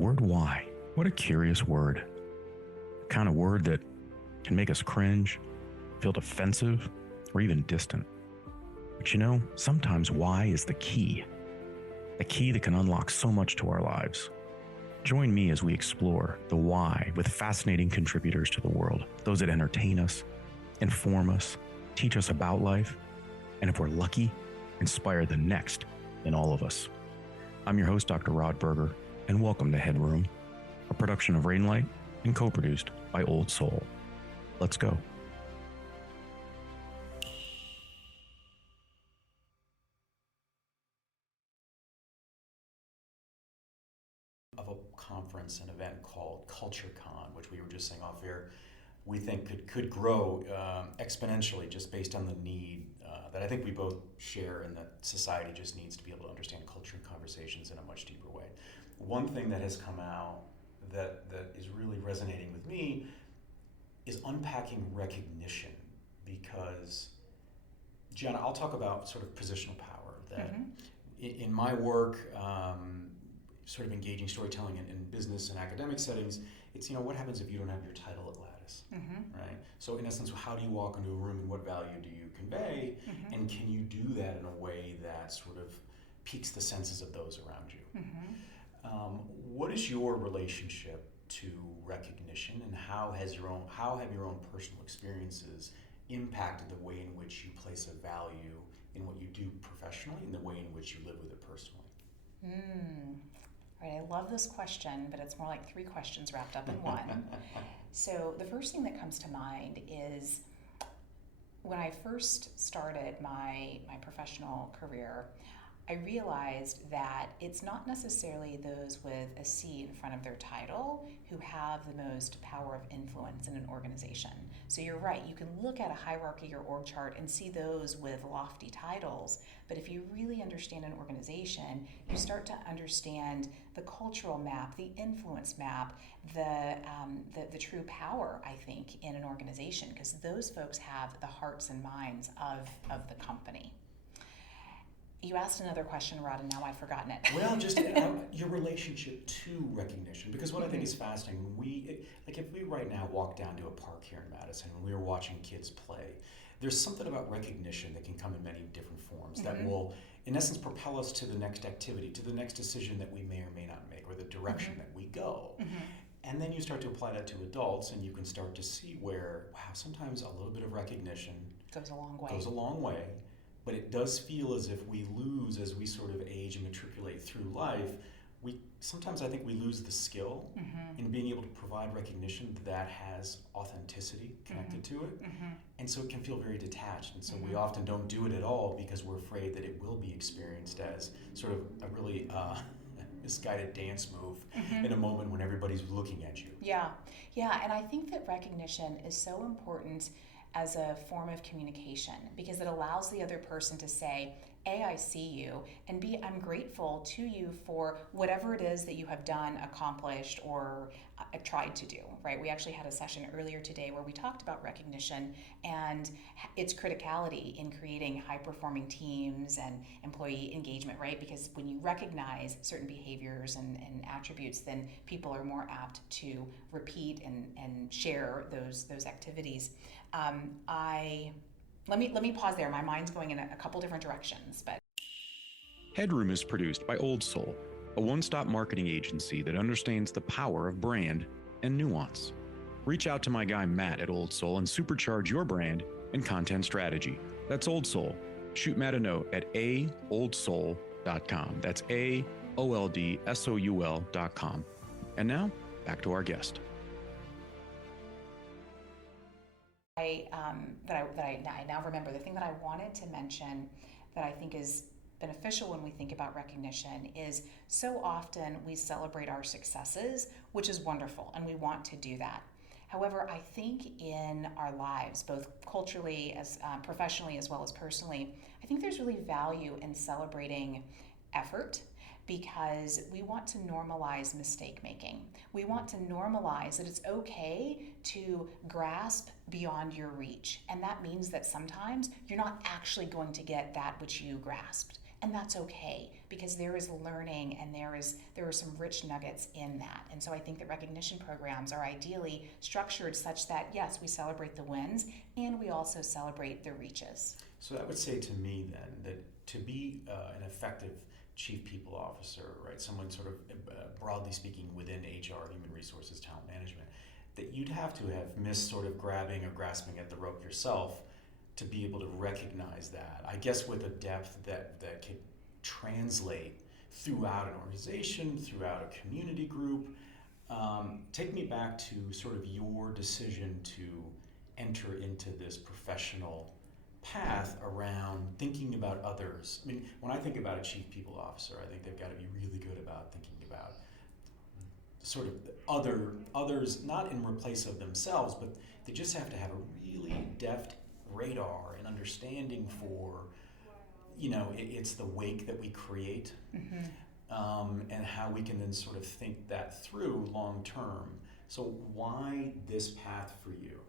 word why. What a curious word. The kind of word that can make us cringe, feel defensive, or even distant. But you know, sometimes why is the key that can unlock so much to our lives. Join me as we explore the why with fascinating contributors to the world, those that entertain us, inform us, teach us about life, and if we're lucky, inspire the next in all of us. I'm your host, Dr. Rod Berger, and welcome to Headroom, a production of Rainlight and co-produced by Old Soul. Let's go. Of a conference, an event called CultureCon, which we were just saying off air, we think could grow exponentially just based on the need that I think we both share, and that society just needs to be able to understand culture and conversations in a much deeper way. One thing that has come out that is really resonating with me is unpacking recognition, because Gianna, I'll talk about sort of positional power that in my work, sort of engaging storytelling in business and academic settings, it's, what happens if you don't have your title at Lattice, right? So in essence, how do you walk into a room and what value do you convey? And can you do that in a way that sort of piques the senses of those around you? What is your relationship to recognition, and how have your own personal experiences impacted the way in which you place a value in what you do professionally and the way in which you live with it personally? Right, I love this question, but it's more like three questions wrapped up in one. So the first thing that comes to mind is when I first started my professional career, I realized that it's not necessarily those with a C in front of their title who have the most power of influence in an organization. So you're right, you can look at a hierarchy or org chart and see those with lofty titles, but if you really understand an organization, you start to understand the cultural map, the influence map, the true power, I think, in an organization, because those folks have the hearts and minds of the company. You asked another question, Rod, and now I've forgotten it. Well, just your relationship to recognition, because what I think is fascinating, if we right now walk down to a park here in Madison and we were watching kids play, there's something about recognition that can come in many different forms that will, in essence, propel us to the next activity, to the next decision that we may or may not make, or the direction that we go. And then you start to apply that to adults, and you can start to see where, wow, sometimes a little bit of recognition goes a long way. But it does feel as if we lose, as we sort of age and matriculate through life, sometimes I think we lose the skill in being able to provide recognition that has authenticity connected to it. And so it can feel very detached. And so we often don't do it at all because we're afraid that it will be experienced as sort of a really misguided dance move in a moment when everybody's looking at you. Yeah, and I think that recognition is so important as a form of communication, because it allows the other person to say, A, I see you, and B, I'm grateful to you for whatever it is that you have done, accomplished, or tried to do, right? We actually had a session earlier today where we talked about recognition and its criticality in creating high-performing teams and employee engagement, right? Because when you recognize certain behaviors and attributes, then people are more apt to repeat and share those activities. Let me pause there. My mind's going in a couple different directions, but. Headroom is produced by Old Soul, a one-stop marketing agency that understands the power of brand and nuance. Reach out to my guy Matt at Old Soul and supercharge your brand and content strategy. That's Old Soul. Shoot Matt a note at aoldsoul.com. That's AOLDSOUL.com. And now, back to our guest. I now remember, the thing that I wanted to mention that I think is beneficial when we think about recognition is so often we celebrate our successes, which is wonderful, and we want to do that. However, I think in our lives, both culturally, as professionally as well as personally, I think there's really value in celebrating effort, because we want to normalize mistake making. We want to normalize that it's okay to grasp beyond your reach. And that means that sometimes you're not actually going to get that which you grasped. And that's okay. because there is learning and there are some rich nuggets in that. And so I think that recognition programs are ideally structured such that, yes, we celebrate the wins and we also celebrate the reaches. So that would say to me then that to be an effective chief people officer, right, someone sort of broadly speaking within HR, human resources, talent management, that you'd have to have missed sort of grabbing or grasping at the rope yourself to be able to recognize that, I guess, with a depth that could translate throughout an organization, throughout a community group. Take me back to sort of your decision to enter into this professional path around thinking about others. I mean, when I think about a chief people officer, I think they've got to be really good about thinking about sort of others, not in replace of themselves, but they just have to have a really deft radar and understanding for, it's the wake that we create, and how we can then sort of think that through long term. So why this path for you?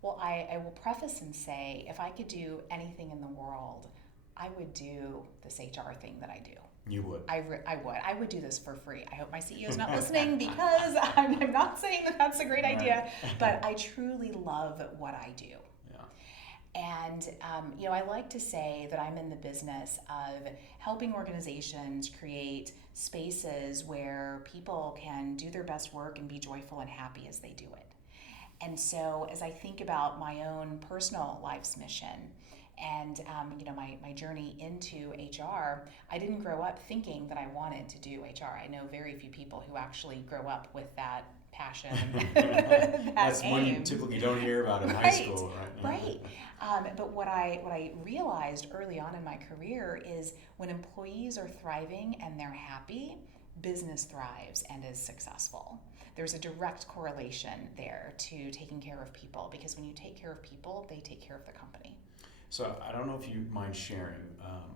Well, I will preface and say, if I could do anything in the world, I would do this HR thing that I do. You would? I would. I would do this for free. I hope my CEO is not listening, because I'm not saying that that's a great idea, but I truly love what I do. And, I like to say that I'm in the business of helping organizations create spaces where people can do their best work and be joyful and happy as they do it. And so as I think about my own personal life's mission and, my journey into HR, I didn't grow up thinking that I wanted to do HR. I know very few people who actually grow up with that passion. That's one you typically don't hear about in high school, right? Right. But what I realized early on in my career is when employees are thriving and they're happy, business thrives and is successful. There's a direct correlation there to taking care of people, because when you take care of people, they take care of the company. So I don't know if you mind sharing,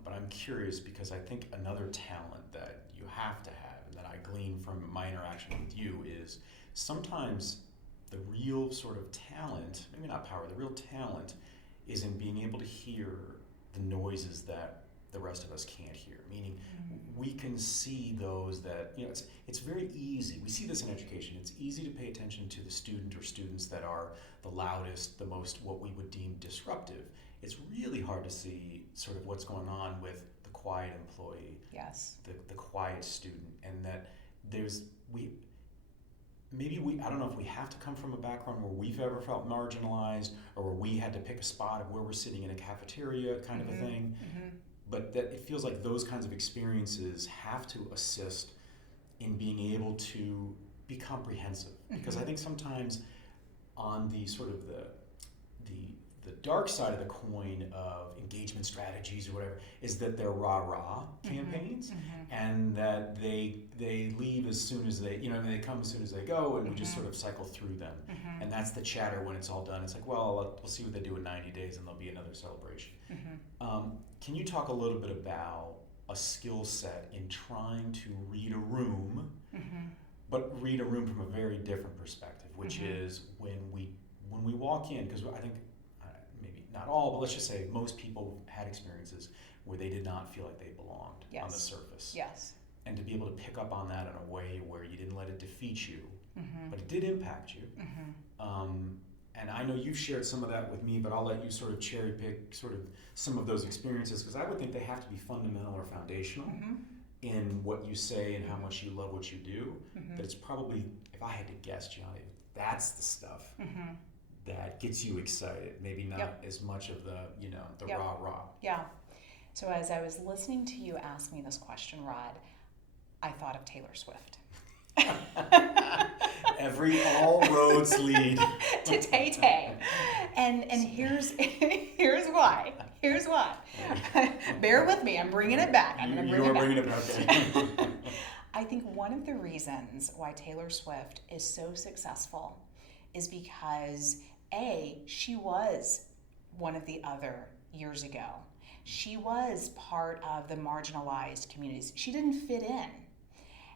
but I'm curious because I think another talent that you have to have, and that I glean from my interaction with you, is sometimes the real sort of talent, maybe not power, the real talent is in being able to hear the noises that the rest of us can't hear. Meaning, we can see those that, it's very easy. We see this in education. It's easy to pay attention to the student or students that are the loudest, the most what we would deem disruptive. It's really hard to see sort of what's going on with the quiet employee, yes, the quiet student, and that I don't know if we have to come from a background where we've ever felt marginalized, or where we had to pick a spot of where we're sitting in a cafeteria kind of a thing, but that it feels like those kinds of experiences have to assist in being able to be comprehensive. Because I think sometimes on the sort of the dark side of the coin of engagement strategies or whatever is that they're rah-rah campaigns, and that they leave as soon as they, they come as soon as they go, and we just sort of cycle through them. And that's the chatter when it's all done. It's like, well, we'll see what they do in 90 days and there'll be another celebration. Can you talk a little bit about a skill set in trying to read a room, but read a room from a very different perspective, which is when we walk in, because I think, maybe not all, but let's just say most people had experiences where they did not feel like they belonged on the surface. Yes. And to be able to pick up on that in a way where you didn't let it defeat you, but it did impact you. And I know you've shared some of that with me, but I'll let you sort of cherry pick sort of some of those experiences, because I would think they have to be fundamental or foundational in what you say and how much you love what you do. That it's probably, if I had to guess, Gianna, that's the stuff that gets you excited, maybe not as much of the, the rah-rah. Yeah. So as I was listening to you ask me this question, Rod, I thought of Taylor Swift. All roads lead to Tay-Tay. And here's why. Here's why. Bear with me. I'm bringing it back. I'm going to bring it back. Okay. I think one of the reasons why Taylor Swift is so successful is because, A, she was one of the other years ago. She was part of the marginalized communities. She didn't fit in.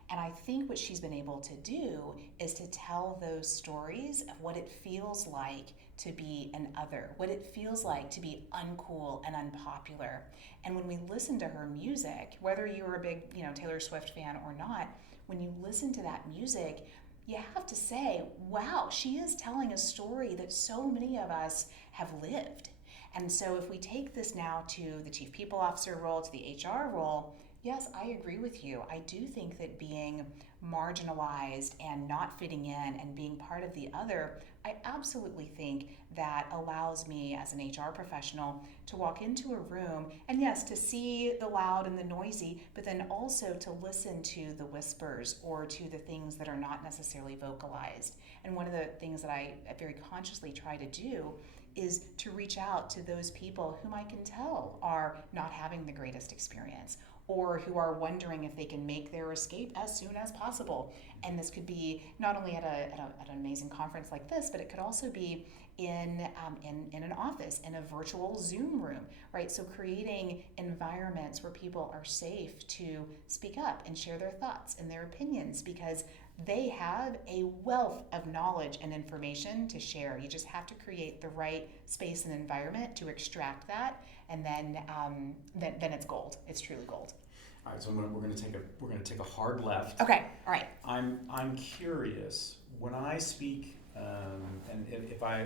And I think what she's been able to do is to tell those stories of what it feels like to be an other, what it feels like to be uncool and unpopular. And when we listen to her music, whether you're a big, Taylor Swift fan or not, when you listen to that music, you have to say, wow, she is telling a story that so many of us have lived. And so if we take this now to the chief people officer role, to the HR role, yes, I agree with you. I do think that being marginalized and not fitting in and being part of the other, I absolutely think that allows me as an HR professional to walk into a room and yes, to see the loud and the noisy, but then also to listen to the whispers or to the things that are not necessarily vocalized. And one of the things that I very consciously try to do is to reach out to those people whom I can tell are not having the greatest experience, or who are wondering if they can make their escape as soon as possible. And this could be not only at an amazing conference like this, but it could also be in an office, in a virtual Zoom room, right? So creating environments where people are safe to speak up and share their thoughts and their opinions, because they have a wealth of knowledge and information to share. You just have to create the right space and environment to extract that, and then it's gold. It's truly gold. All right, so we're going to take a hard left. Okay, all right. I'm curious when I speak, and if I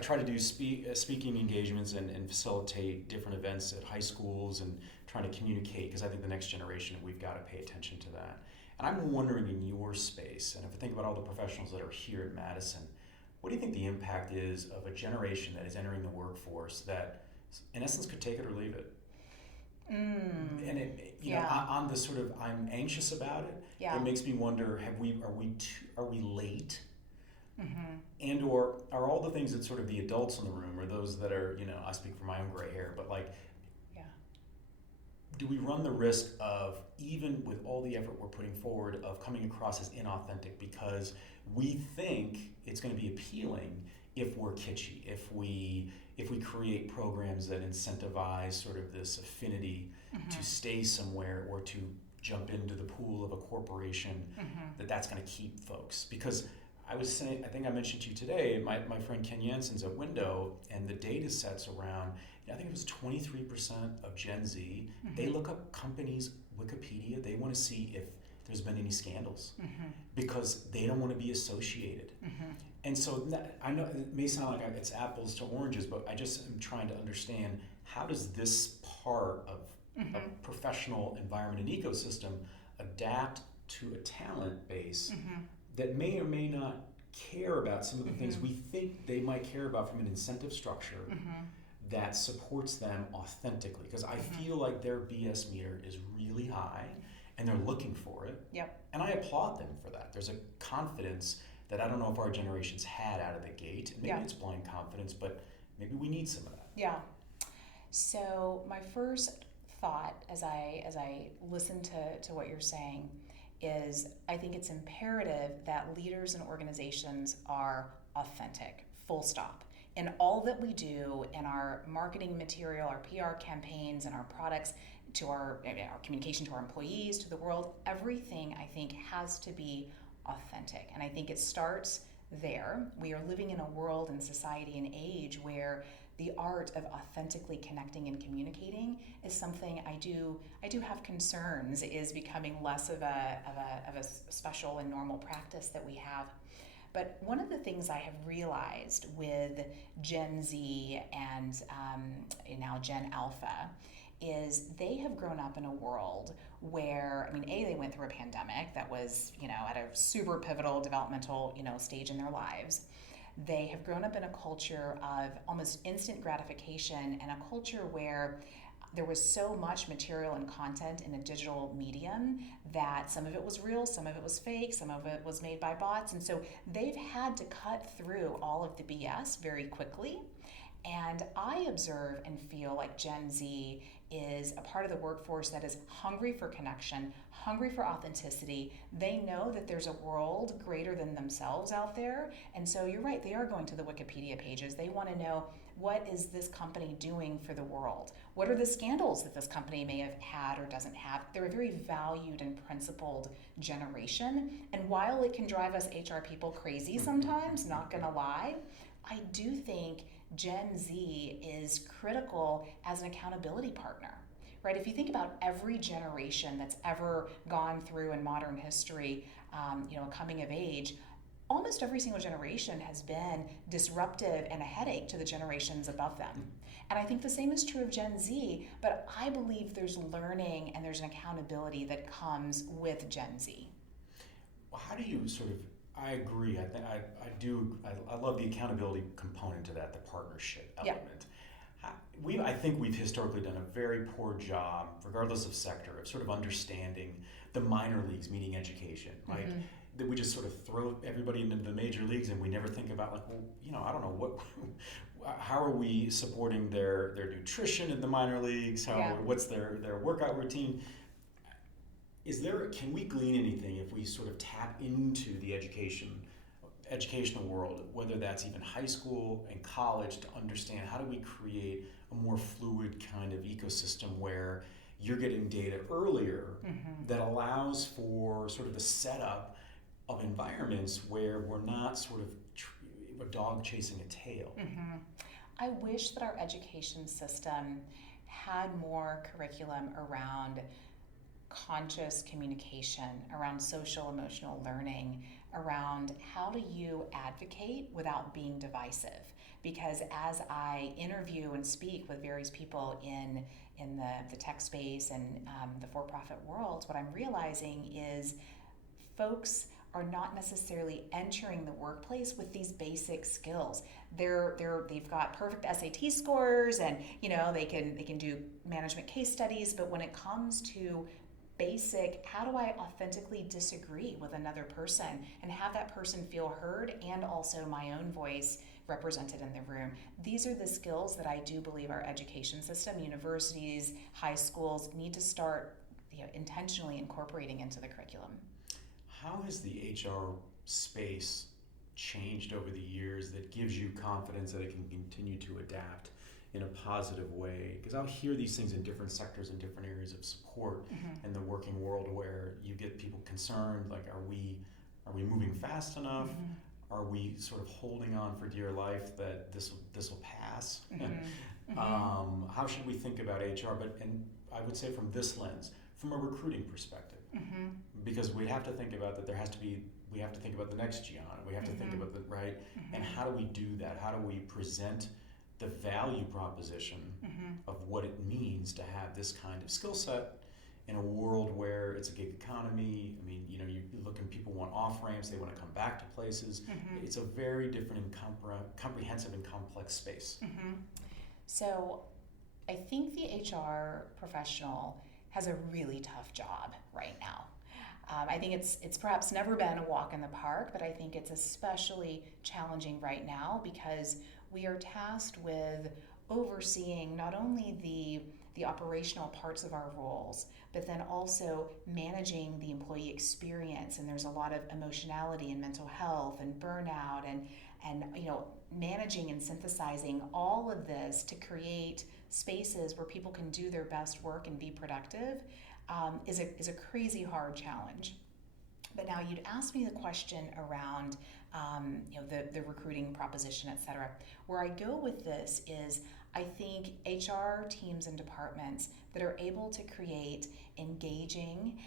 try to do speaking engagements and facilitate different events at high schools and trying to communicate, because I think the next generation, we've got to pay attention to that. And I'm wondering in your space, and if I think about all the professionals that are here at Madison, what do you think the impact is of a generation that is entering the workforce that, in essence, could take it or leave it? And it, on the sort of, I'm anxious about it. Yeah. It makes me wonder: are we late? Mm-hmm. And or are all the things that sort of the adults in the room, or those that are, I speak for my own gray hair, but like, do we run the risk of, even with all the effort we're putting forward, of coming across as inauthentic because we think it's going to be appealing if we're kitschy, if we create programs that incentivize sort of this affinity to stay somewhere or to jump into the pool of a corporation, that's going to keep folks? Because I was saying, I think I mentioned to you today, my friend Ken Jensen's at Window, and the data sets around, I think it was 23% of Gen Z, they look up companies' Wikipedia, they want to see if there's been any scandals because they don't want to be associated. And so I know it may sound like it's apples to oranges, but I just am trying to understand, how does this part of a professional environment and ecosystem adapt to a talent base that may or may not care about some of the things we think they might care about from an incentive structure that supports them authentically? Because I feel like their BS meter is really high and they're looking for it. Yep. And I applaud them for that. There's a confidence that I don't know if our generations had out of the gate. And maybe it's blind confidence, but maybe we need some of that. Yeah. So my first thought as I listen to what you're saying is, I think it's imperative that leaders and organizations are authentic, full stop. In all that we do, in our marketing material, our PR campaigns, and our products, to our communication to our employees, to the world, everything I think has to be authentic. And I think it starts there. We are living in a world and society and age where the art of authentically connecting and communicating is something I do have concerns is becoming less of a special and normal practice that we have. But one of the things I have realized with Gen Z and now Gen Alpha is they have grown up in a world where, they went through a pandemic that was, at a super pivotal developmental, stage in their lives. They have grown up in a culture of almost instant gratification, and a culture where there was so much material and content in a digital medium that some of it was real, some of it was fake, some of it was made by bots. And so they've had to cut through all of the BS very quickly. And I observe and feel like Gen Z is a part of the workforce that is hungry for connection, hungry for authenticity. They know that there's a world greater than themselves out there. And so you're right, they are going to the Wikipedia pages. They want to know, what is this company doing for the world? What are the scandals that this company may have had or doesn't have? They're a very valued and principled generation. And while it can drive us HR people crazy sometimes, not gonna lie, I do think Gen Z is critical as an accountability partner, right? If you think about every generation that's ever gone through in modern history, a coming of age, almost every single generation has been disruptive and a headache to the generations above them. And I think the same is true of Gen Z, but I believe there's learning and there's an accountability that comes with Gen Z. Well, how do you I agree. I love the accountability component to that, the partnership element. Yeah. I think we've historically done a very poor job, regardless of sector, of sort of understanding the minor leagues, meaning education, right? Mm-hmm. That we just sort of throw everybody into the major leagues and we never think about, like, well, I don't know, how are we supporting their nutrition in the minor leagues? What's their workout routine? Can we glean anything if we sort of tap into the educational world, whether that's even high school and college, to understand how do we create a more fluid kind of ecosystem where you're getting data earlier that allows for sort of the setup of environments where we're not sort of a dog chasing a tail. Mm-hmm. I wish that our education system had more curriculum around conscious communication, around social emotional learning, around how do you advocate without being divisive. Because as I interview and speak with various people in the tech space and the for-profit world, what I'm realizing is folks are not necessarily entering the workplace with these basic skills. They've got perfect SAT scores, and they can do management case studies, but when it comes to basic, how do I authentically disagree with another person and have that person feel heard and also my own voice represented in the room? These are the skills that I do believe our education system, universities, high schools need to start intentionally incorporating into the curriculum. How has the HR space changed over the years that gives you confidence that it can continue to adapt in a positive way? Because I'll hear these things in different sectors and different areas of support in the working world, where you get people concerned, like, are we moving fast enough? Are we sort of holding on for dear life that this will pass? How should we think about HR? And I would say from this lens, from a recruiting perspective, because we have to think about that. We have to think about the next Gianna. We have to think about and how do we do that? How do we present the value proposition of what it means to have this kind of skill set in a world where it's a gig economy? I mean, you look and people want off ramps, they want to come back to places. It's a very different and comprehensive and complex space. So I think the HR professional has a really tough job right now. I think it's perhaps never been a walk in the park, but I think it's especially challenging right now because we are tasked with overseeing not only the operational parts of our roles, but then also managing the employee experience. And there's a lot of emotionality and mental health and burnout and managing and synthesizing all of this to create spaces where people can do their best work and be productive is a crazy hard challenge. But now you'd ask me the question around the recruiting proposition, et cetera. Where I go with this is I think HR teams and departments that are able to create engaging,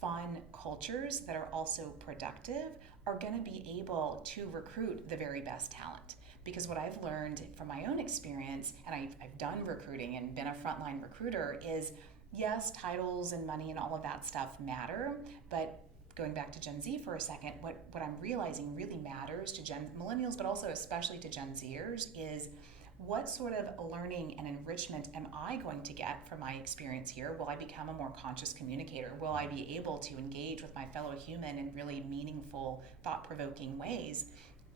fun cultures that are also productive are going to be able to recruit the very best talent. Because what I've learned from my own experience, and I've done recruiting and been a frontline recruiter, is yes, titles and money and all of that stuff matter, but going back to Gen Z for a second, what I'm realizing really matters to millennials, but also especially to Gen Zers, is what sort of learning and enrichment am I going to get from my experience here? Will I become a more conscious communicator? Will I be able to engage with my fellow human in really meaningful, thought-provoking ways?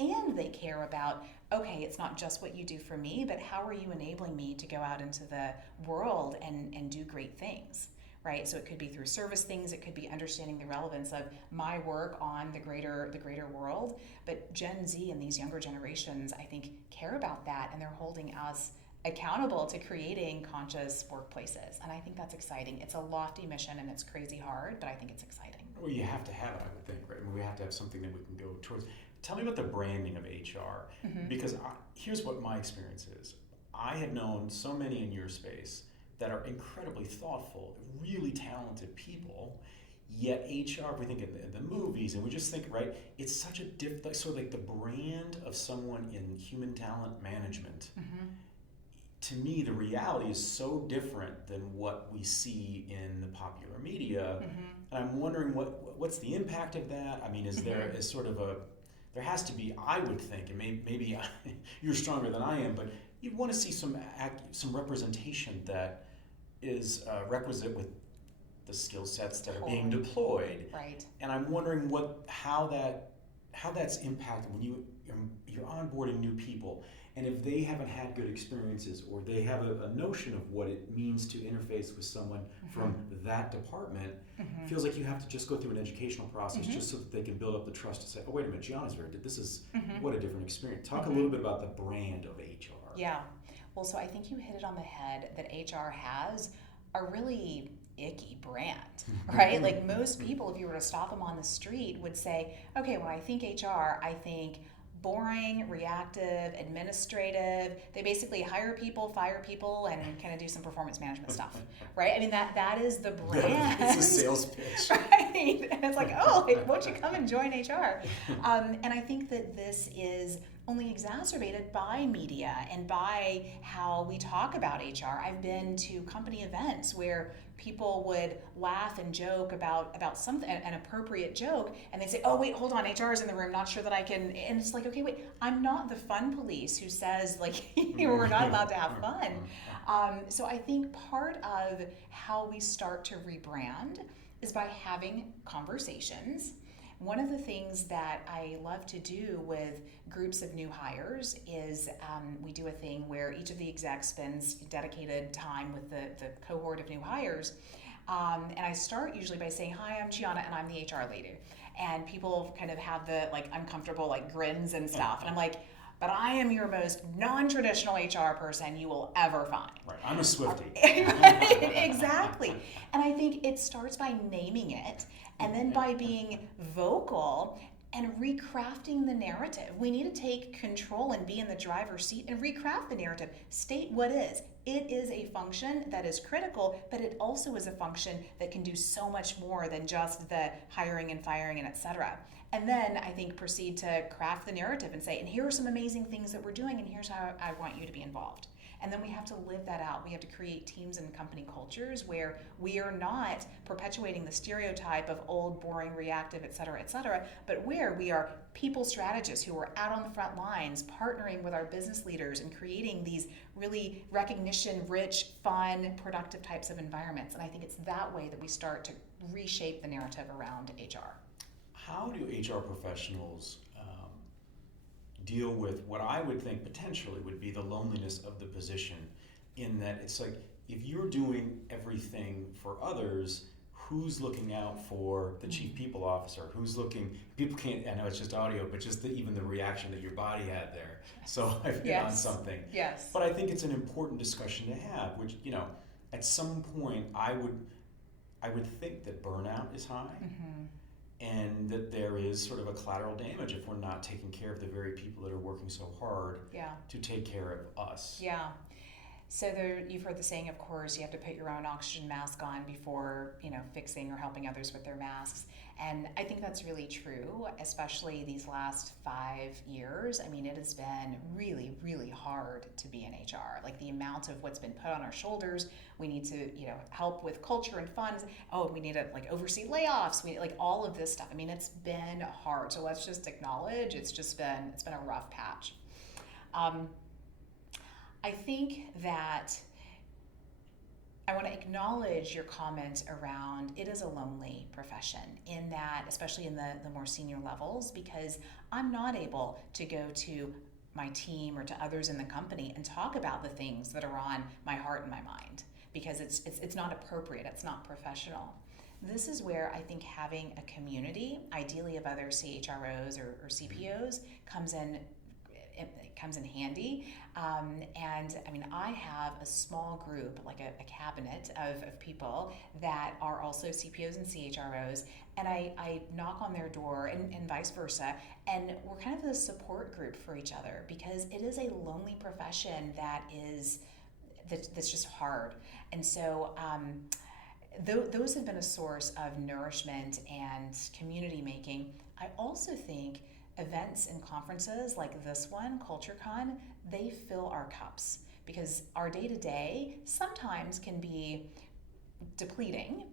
And they care about, okay, it's not just what you do for me, but how are you enabling me to go out into the world and do great things, right? So it could be through service things, it could be understanding the relevance of my work on the greater world. But Gen Z and these younger generations, I think, care about that, and they're holding us accountable to creating conscious workplaces. And I think that's exciting. It's a lofty mission and it's crazy hard, but I think it's exciting. Well, you have to have it, I would think, right? I mean, we have to have something that we can go towards. Tell me about the branding of HR, because here's what my experience is. I have known so many in your space that are incredibly thoughtful, really talented people, yet HR, if we think in the movies, and we just think, right, it's such a different, sort of like the brand of someone in human talent management. To me, the reality is so different than what we see in the popular media, and I'm wondering what's the impact of that? I mean, is there is sort of there has to be, I would think, and maybe you're stronger than I am, but you'd want to see some representation that is requisite with the skill sets that are being deployed. Right. And I'm wondering how that's impacted when you're onboarding new people, and if they haven't had good experiences, or they have a notion of what it means to interface with someone from that department, it feels like you have to just go through an educational process just so that they can build up the trust to say, oh, wait a minute, Gianna's very good. This is what a different experience. Talk a little bit about the brand of HR. Yeah. Well, so I think you hit it on the head that HR has a really icky brand, right? Like most people, if you were to stop them on the street, would say, okay, when I think HR, I think boring, reactive, administrative. They basically hire people, fire people, and kind of do some performance management stuff, right? I mean, that is the brand. It's a sales pitch. Right? And it's like, oh, won't you come and join HR? And I think that this is only exacerbated by media and by how we talk about HR. I've been to company events where people would laugh and joke about something, an appropriate joke, and they'd say, oh, wait, hold on, HR is in the room, not sure that I can, and it's like, okay, wait, I'm not the fun police who says, like, we're not allowed to have fun. So I think part of how we start to rebrand is by having conversations. One of the things that I love to do with groups of new hires is we do a thing where each of the execs spends dedicated time with the cohort of new hires. And I start usually by saying, hi, I'm Gianna, and I'm the HR lady. And people kind of have the uncomfortable grins and stuff. And I'm like, but I am your most non-traditional HR person you will ever find. Right, I'm a Swiftie. Right, exactly. And I think it starts by naming it, and then by being vocal and recrafting the narrative. We need to take control and be in the driver's seat and recraft the narrative. State what is. It is a function that is critical, but it also is a function that can do so much more than just the hiring and firing and et cetera. And then I think proceed to craft the narrative and say, and here are some amazing things that we're doing, and here's how I want you to be involved. And then we have to live that out. We have to create teams and company cultures where we are not perpetuating the stereotype of old, boring, reactive, et cetera, but where we are people strategists who are out on the front lines, partnering with our business leaders and creating these really recognition-rich, fun, productive types of environments. And I think it's that way that we start to reshape the narrative around HR. How do HR professionals deal with what I would think potentially would be the loneliness of the position, in that it's like, if you're doing everything for others, who's looking out for the chief people officer? Who's looking, people can't, I know it's just audio, but just even the reaction that your body had there. So I've hit on something. Yes. But I think it's an important discussion to have, which, at some point I would think that burnout is high. And that there is sort of a collateral damage if we're not taking care of the very people that are working so hard to take care of us. Yeah. So you've heard the saying, of course, you have to put your own oxygen mask on before, fixing or helping others with their masks. And I think that's really true, especially these last 5 years. I mean, it has been really, really hard to be in HR. Like the amount of what's been put on our shoulders. We need to, help with culture and funds. Oh, we need to oversee layoffs. We all of this stuff. I mean, it's been hard. So let's just acknowledge it's been a rough patch. I think that I want to acknowledge your comment around it is a lonely profession, in that, especially in the more senior levels, because I'm not able to go to my team or to others in the company and talk about the things that are on my heart and my mind, because it's not appropriate, it's not professional. This is where I think having a community, ideally of other CHROs or CPOs, comes in handy. And I mean, I have a small group, like a cabinet of people that are also CPOs and CHROs, and I knock on their door and vice versa, and we're kind of a support group for each other, because it is a lonely profession that's just hard. And so those have been a source of nourishment and community making. I also think events and conferences like this one, CultureCon, they fill our cups, because our day-to-day sometimes can be depleting.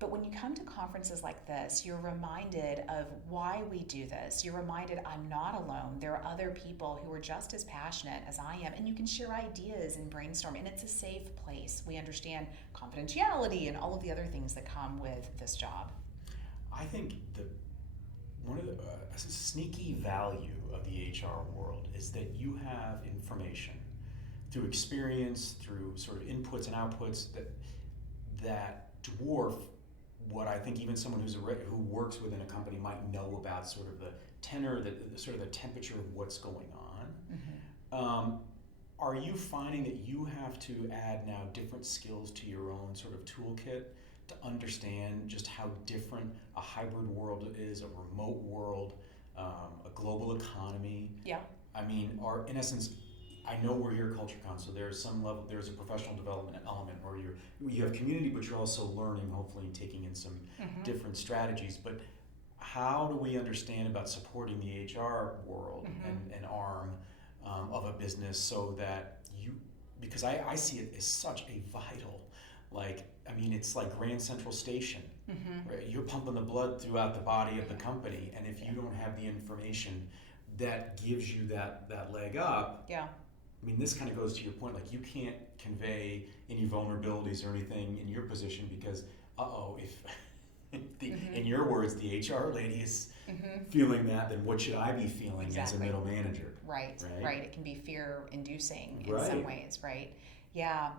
But when you come to conferences like this, you're reminded of why we do this. You're reminded I'm not alone. There are other people who are just as passionate as I am, and you can share ideas and brainstorm, and it's a safe place. We understand confidentiality and all of the other things that come with this job. I think one of the sneaky value of the HR world is that you have information through experience, through sort of inputs and outputs that dwarf what I think even someone who works within a company might know about sort of the tenor, the sort of the temperature of what's going on. Mm-hmm. Are you finding that you have to add now different skills to your own sort of toolkit to understand just how different a hybrid world is, a remote world, a global economy? Yeah. I mean, in essence, I know we're here at CultureCon, so there's some level, there's a professional development element where you have community, but you're also learning, hopefully taking in some different strategies. But how do we understand about supporting the HR world and arm of a business, so that because I see it as such a vital, it's like Grand Central Station, right? You're pumping the blood throughout the body of the company, and if you don't have the information that gives you that leg up, I mean, this kind of goes to your point, like you can't convey any vulnerabilities or anything in your position because, if in your words, the HR lady is feeling that, then what should I be feeling as a middle manager? Right. It can be fear-inducing in Right. some ways, right? Yeah.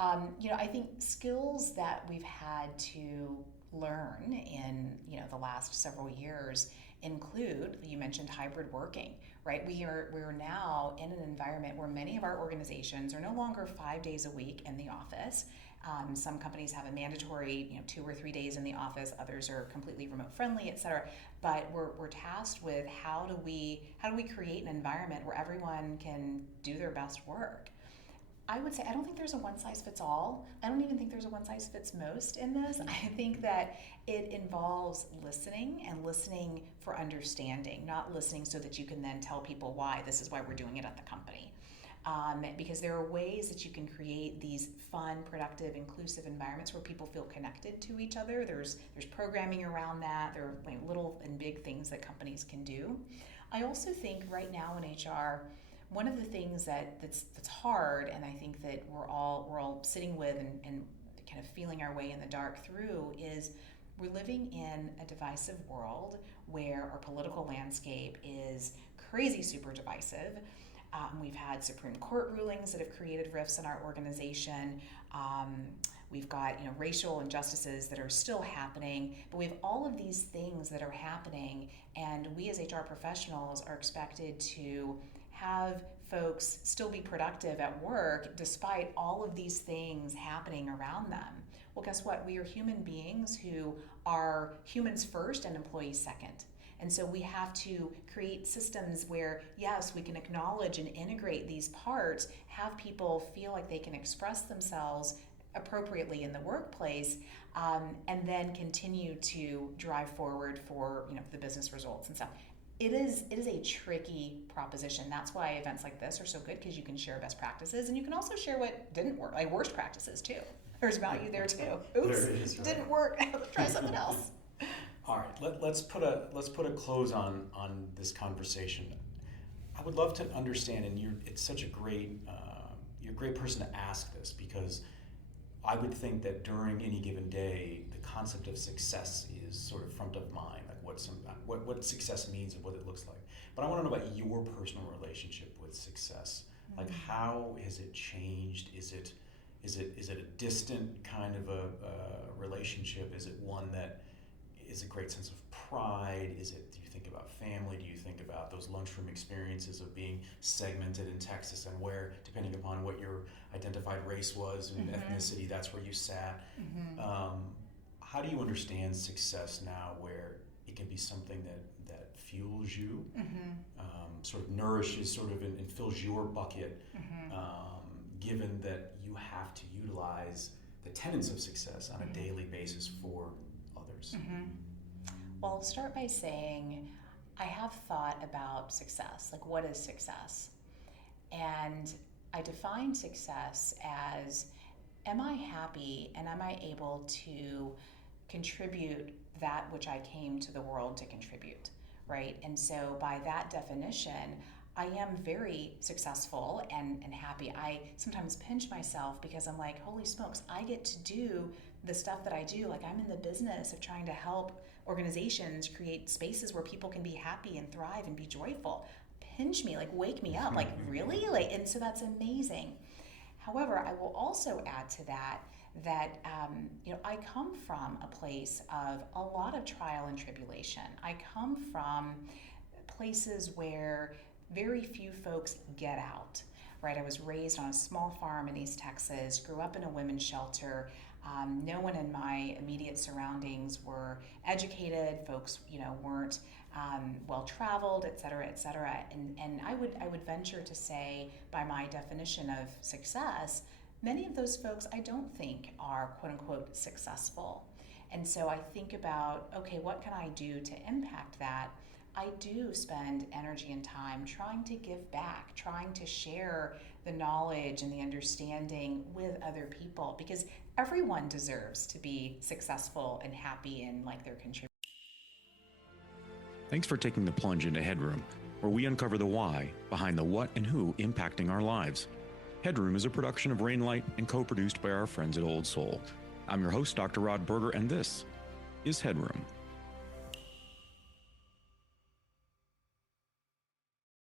I think skills that we've had to learn in, the last several years include, you mentioned hybrid working, right? We're now in an environment where many of our organizations are no longer 5 days a week in the office. Some companies have a mandatory, 2 or 3 days in the office. Others are completely remote friendly, et cetera. But we're tasked with how do we create an environment where everyone can do their best work. I would say I don't think there's a one size fits all. I don't even think there's a one size fits most in this. I think that it involves listening, and listening for understanding, not listening so that you can then tell people why this is why we're doing it at the company. Because there are ways that you can create these fun, productive, inclusive environments where people feel connected to each other. There's programming around that. There are little and big things that companies can do. I also think right now in HR, one of the things that's hard, and I think that we're all sitting with and kind of feeling our way in the dark through, is we're living in a divisive world where our political landscape is crazy super divisive. We've had Supreme Court rulings that have created rifts in our organization. We've got racial injustices that are still happening, but we have all of these things that are happening, and we as HR professionals are expected to have folks still be productive at work despite all of these things happening around them. Well, guess what? We are human beings who are humans first and employees second. And so we have to create systems where, yes, we can acknowledge and integrate these parts, have people feel like they can express themselves appropriately in the workplace, and then continue to drive forward for the business results and stuff. It is a tricky proposition. That's why events like this are so good, because you can share best practices, and you can also share what didn't work, like worst practices too. There's value there too. Oops, there is, right? Didn't work. Let's try something else. All right, let's put a close on this conversation. I would love to understand, and it's such a great you're a great person to ask this, because I would think that during any given day, the concept of success is sort of front of mind, like what success means and what it looks like. But I want to know about your personal relationship with success. Like, how has it changed? Is it a distant kind of a relationship? Is it one that is a great sense of pride? Do you think about family? Do you think about those lunchroom experiences of being segmented in Texas and where, depending upon what your identified race was and ethnicity, that's where you sat? How do you understand success now, where it can be something that fuels you, sort of nourishes, and fills your bucket, given that you have to utilize the tenets of success on a daily basis for others? Well, I'll start by saying I have thought about success. Like, what is success? And I define success as, am I happy and am I able to contribute that which I came to the world to contribute, right? And so by that definition, I am very successful and happy. I sometimes pinch myself because I'm like, holy smokes, I get to do the stuff that I do. Like, I'm in the business of trying to help organizations create spaces where people can be happy and thrive and be joyful. Pinch me, like, wake me up, like, really? And so that's amazing. However, I will also add to that I come from a place of a lot of trial and tribulation. I come from places where very few folks get out, right? I was raised on a small farm in East Texas, grew up in a women's shelter. No one in my immediate surroundings were educated. Folks, weren't well-traveled, et cetera, et cetera. And I would venture to say, by my definition of success, many of those folks I don't think are quote unquote successful. And so I think about, okay, what can I do to impact that? I do spend energy and time trying to give back, trying to share the knowledge and the understanding with other people, because everyone deserves to be successful and happy and like they're contributing. Thanks for taking the plunge into Headroom, where we uncover the why behind the what and who impacting our lives. Headroom is a production of Rainlight and co-produced by our friends at Old Soul. I'm your host, Dr. Rod Berger, and this is Headroom.